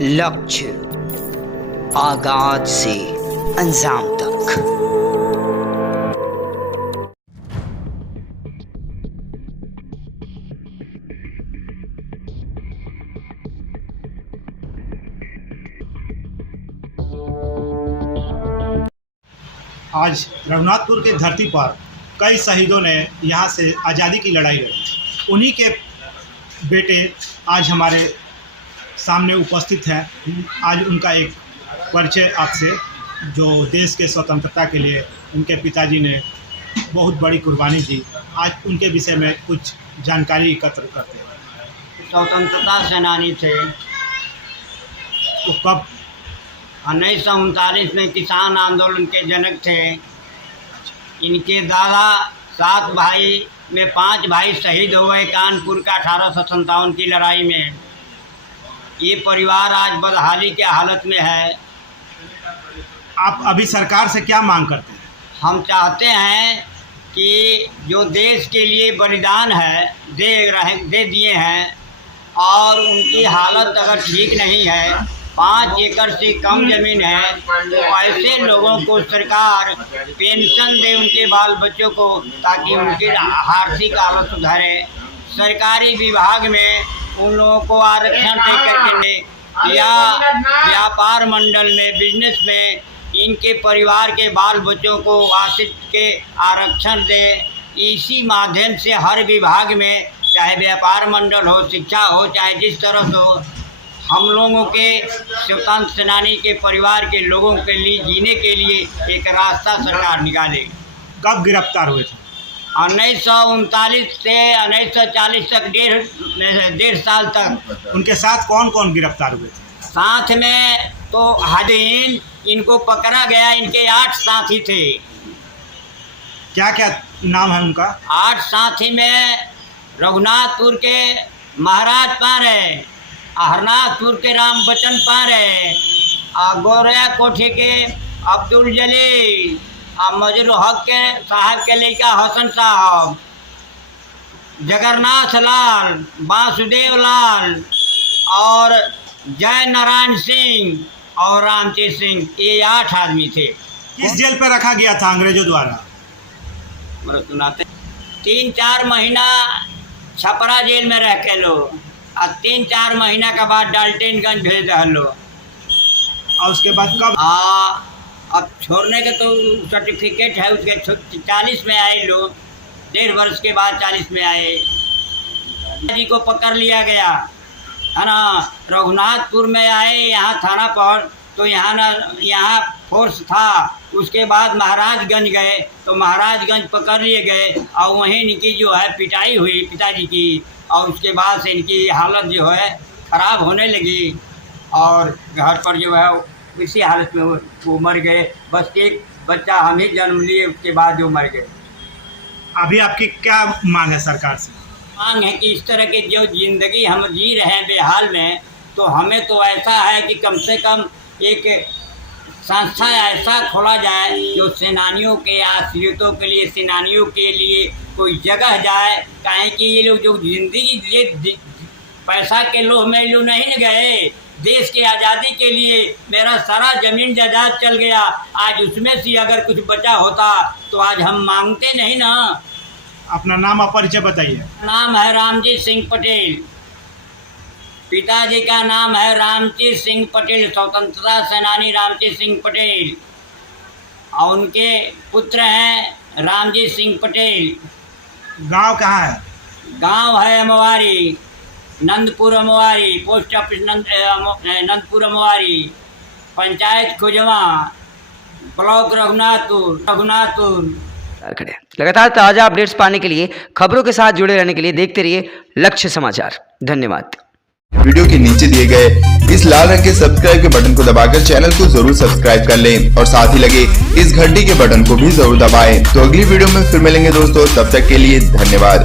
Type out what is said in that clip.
लक्ष्य आगाज से अंजाम तक। आज रघुनाथपुर की धरती पर कई शहीदों ने यहाँ से आज़ादी की लड़ाई लड़ी। उन्हीं के बेटे आज हमारे सामने उपस्थित हैं। आज उनका एक परिचय आपसे, जो देश के स्वतंत्रता के लिए उनके पिताजी ने बहुत बड़ी कुर्बानी दी। आज उनके विषय में कुछ जानकारी एकत्र करते हैं। स्वतंत्रता सेनानी थे। तो कब 1939 में किसान आंदोलन के जनक थे। इनके दादा 7 भाई में 5 भाई शहीद हो गए कानपुर का 1857 की लड़ाई में। ये परिवार आज बदहाली के हालत में है। आप अभी सरकार से क्या मांग करते हैं? हम चाहते हैं कि जो देश के लिए बलिदान है दे दिए हैं और उनकी हालत अगर ठीक नहीं है, 5 एकड़ से कम ज़मीन है, तो ऐसे लोगों को सरकार पेंशन दे उनके बाल बच्चों को, ताकि उनकी आर्थिक हालत सुधारे। सरकारी विभाग में उन लोगों को आरक्षण दे करके ले, या व्यापार मंडल में, बिजनेस में इनके परिवार के बाल बच्चों को आश्रित के आरक्षण दे। इसी माध्यम से हर विभाग में, चाहे व्यापार मंडल हो, शिक्षा हो, चाहे जिस तरह से हो, हम लोगों के स्वतंत्र सेनानी के परिवार के लोगों के लिए जीने के लिए एक रास्ता सरकार निकालेगी। कब गिरफ्तार हुए थे? 1939 से 1940 तक, डेढ़ साल तक। उनके साथ कौन कौन गिरफ्तार हुए थे? साथ में तो हादीन इनको पकड़ा गया, इनके 8 साथी थे। क्या क्या नाम है उनका? 8 साथी में रघुनाथपुर के महाराज पारे, हरनाथपुर के राम बचन पारे, गोरया कोठी के अब्दुल जलील, मजरू हक के साहब के लड़का हसन साहब, जगन्नाथ लाल, वासुदेव लाल और जय नारायण सिंह और रामचंद्र सिंह, ये 8 आदमी थे। किस जेल पे रखा गया था अंग्रेजों द्वारा? 3-4 महीना छपरा जेल में रह के लो, और 3-4 महीना के बाद डाल्टनगंज भेज लो। और उसके बाद कब? अब छोड़ने के तो सर्टिफिकेट है उसके। 40 में आए लोग, 1.5 वर्ष के बाद 40 में आए। जी को पकड़ लिया गया है ना। रघुनाथपुर में आए यहाँ थाना पर, तो यहाँ फोर्स था। उसके बाद महाराजगंज गए, तो महाराजगंज पकड़ लिए गए और वहीं इनकी जो है पिटाई हुई पिताजी की, और उसके बाद से इनकी हालत जो है ख़राब होने लगी और घर पर जो है इसी हालत में वो मर गए। बस एक बच्चा हम ही जन्म लिए, उसके बाद जो मर गए। अभी आपकी क्या मांग है सरकार से? मांग है कि इस तरह की जो ज़िंदगी हम जी रहे हैं बेहाल में, तो हमें तो ऐसा है कि कम से कम एक संस्था ऐसा खोला जाए जो सेनानियों के आश्रितों के लिए, सेनानियों के लिए कोई जगह जाए। काहे कि ये लोग जो जिंदगी ये पैसा के लोभ में लोग नहीं न गए। देश की आज़ादी के लिए मेरा सारा ज़मीन जायदाद चल गया। आज उसमें से अगर कुछ बचा होता तो आज हम मांगते नहीं ना। अपना नाम और परिचय बताइए। नाम है रामजीत सिंह पटेल। पिताजी का नाम है रामजीत सिंह पटेल, स्वतंत्रता सेनानी रामजीत सिंह पटेल, और उनके पुत्र हैं रामजीत सिंह पटेल। गांव कहाँ है? गांव है Amwari, Nandpur Amwari, post office Nandpur Amwari, panchayat Khujwa, block Raghunathpur. लगातार ताज़ा अपडेट्स पाने के लिए, खबरों के साथ जुड़े रहने के लिए देखते रहिए लक्ष्य समाचार। धन्यवाद। वीडियो के नीचे दिए गए इस लाल रंग के सब्सक्राइब के बटन को दबाकर चैनल को जरूर सब्सक्राइब कर लें और साथ ही लगे इस घंटी के बटन को भी जरूर दबाएं। तो अगली वीडियो में फिर मिलेंगे दोस्तों, तब तक के लिए धन्यवाद।